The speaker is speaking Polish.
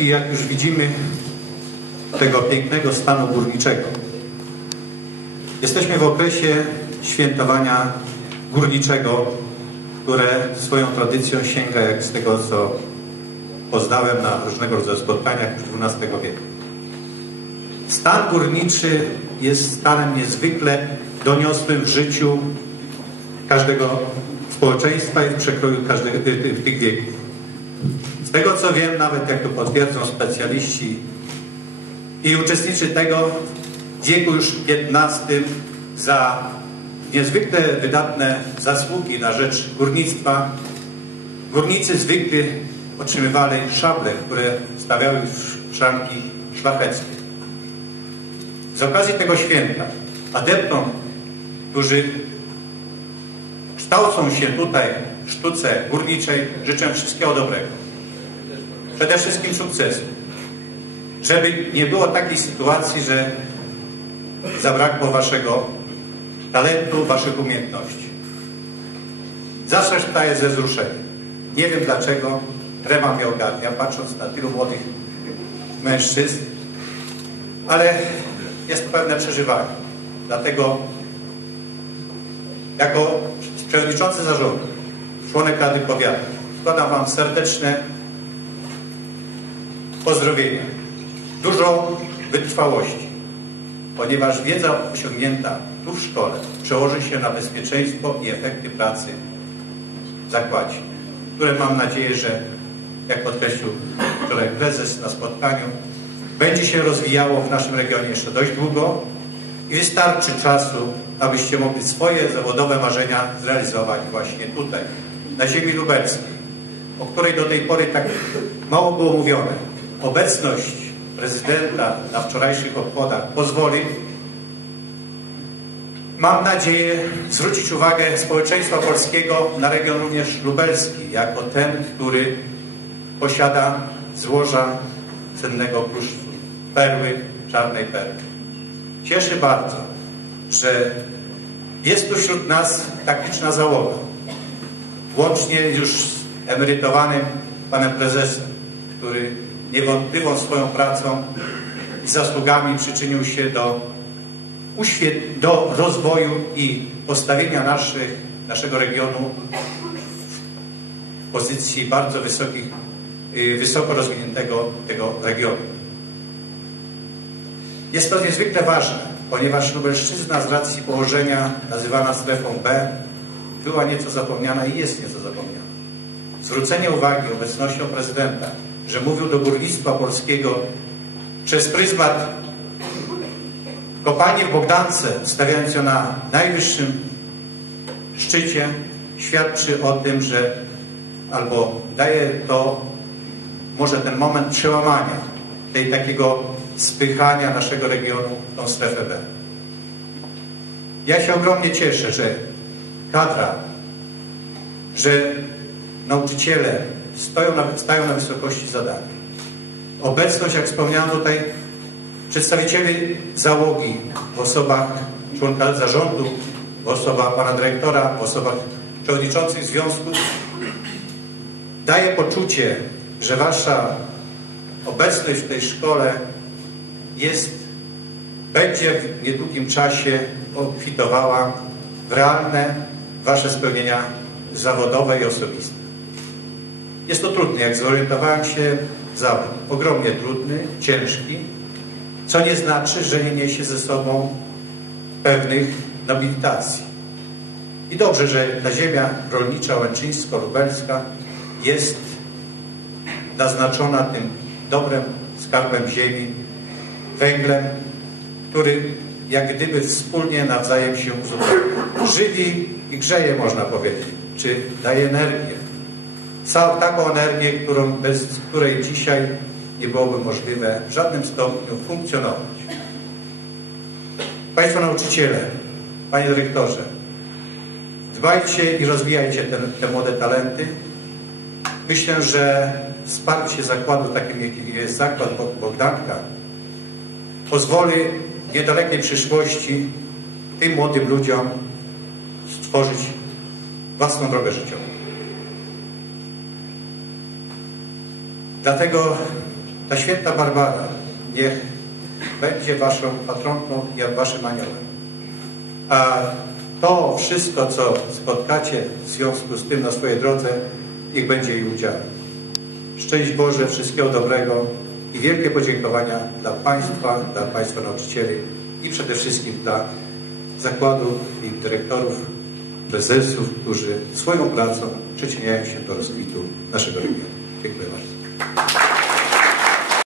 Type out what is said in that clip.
jak już widzimy, tego pięknego stanu górniczego. Jesteśmy w okresie świętowania górniczego, które swoją tradycją sięga, jak z tego co poznałem na różnego rodzaju spotkaniach już XII wieku. Stan górniczy jest stanem niezwykle doniosłym w życiu każdego społeczeństwa i w przekroju każdego tych wieków. Z tego co wiem, nawet jak to potwierdzą specjaliści i uczestniczy tego w wieku już XV za niezwykle wydatne zasługi na rzecz górnictwa. Górnicy zwykle otrzymywali szable, które stawiały w szranki szlacheckie. Z okazji tego święta adeptom, którzy kształcą się tutaj w sztuce górniczej, życzę wszystkiego dobrego. Przede wszystkim sukcesu. Żeby nie było takiej sytuacji, że zabrakło waszego talentu, waszych umiejętności. Zawsze wstaję ze wzruszeniem. Nie wiem dlaczego trema mnie ogarnia, patrząc na tylu młodych mężczyzn, ale jest to pewne przeżywanie. Dlatego jako przewodniczący zarządu, członek Rady Powiatu, składam Wam serdeczne pozdrowienia. Dużo wytrwałości, ponieważ wiedza osiągnięta tu w szkole przełoży się na bezpieczeństwo i efekty pracy w zakładzie, które mam nadzieję, że jak podkreślił wczoraj prezes na spotkaniu, będzie się rozwijało w naszym regionie jeszcze dość długo i wystarczy czasu, abyście mogli swoje zawodowe marzenia zrealizować właśnie tutaj, na ziemi lubelskiej, o której do tej pory tak mało było mówione. Obecność prezydenta na wczorajszych obchodach pozwoli, mam nadzieję, zwrócić uwagę społeczeństwa polskiego na region również lubelski, jako ten, który posiada złoża cennego kruszcu, perły, czarnej perły. Cieszy bardzo, że jest tu wśród nas tak liczna załoga, łącznie już z emerytowanym panem prezesem, który niewątpliwą swoją pracą i zasługami przyczynił się do, do rozwoju i postawienia naszych, naszego regionu w pozycji bardzo wysokich, y, wysoko rozwiniętego tego regionu. Jest to niezwykle ważne, ponieważ Lubelszczyzna z racji położenia nazywana strefą B była nieco zapomniana i jest nieco zapomniana. Zwrócenie uwagi obecnością prezydenta, że mówił do górnictwa polskiego przez pryzmat kopalni w Bogdance, stawiając ją na najwyższym szczycie, świadczy o tym, że albo daje to może ten moment przełamania tej takiego spychania naszego regionu tą strefę B. Ja się ogromnie cieszę, że kadra, że nauczyciele stoją na, stają na wysokości zadania. Obecność, jak wspomniałem tutaj, przedstawicieli załogi w osobach członka zarządu, w osobach pana dyrektora, w osobach przewodniczących związków daje poczucie, że wasza obecność w tej szkole jest, będzie w niedługim czasie obfitowała w realne wasze spełnienia zawodowe i osobiste. Jest to trudne, jak zorientowałem się, zawód. Ogromnie trudny, ciężki, co nie znaczy, że nie niesie ze sobą pewnych nobilitacji. I dobrze, że ta ziemia rolnicza, łęczyńsko-lubelska jest naznaczona tym dobrem skarbem ziemi, węglem, który jak gdyby wspólnie nawzajem się uzupełnia. Żywi i grzeje, można powiedzieć, czy daje energię. Taką energię, którą, bez której dzisiaj nie byłoby możliwe w żadnym stopniu funkcjonować. Państwo nauczyciele, Panie Dyrektorze, dbajcie i rozwijajcie te, te młode talenty. Myślę, że wsparcie zakładu takim, jakim jest zakład Bogdanka, pozwoli w niedalekiej przyszłości tym młodym ludziom stworzyć własną drogę życiową. Dlatego ta święta Barbara niech będzie waszą patronką i waszym aniołem. A to wszystko, co spotkacie w związku z tym na swojej drodze, niech będzie jej udziałem. Szczęść Boże, wszystkiego dobrego i wielkie podziękowania dla Państwa, dla Państwa nauczycieli i przede wszystkim dla zakładu i dyrektorów, prezesów, którzy swoją pracą przyczyniają się do rozkwitu naszego regionu. Dziękuję bardzo. Thank you.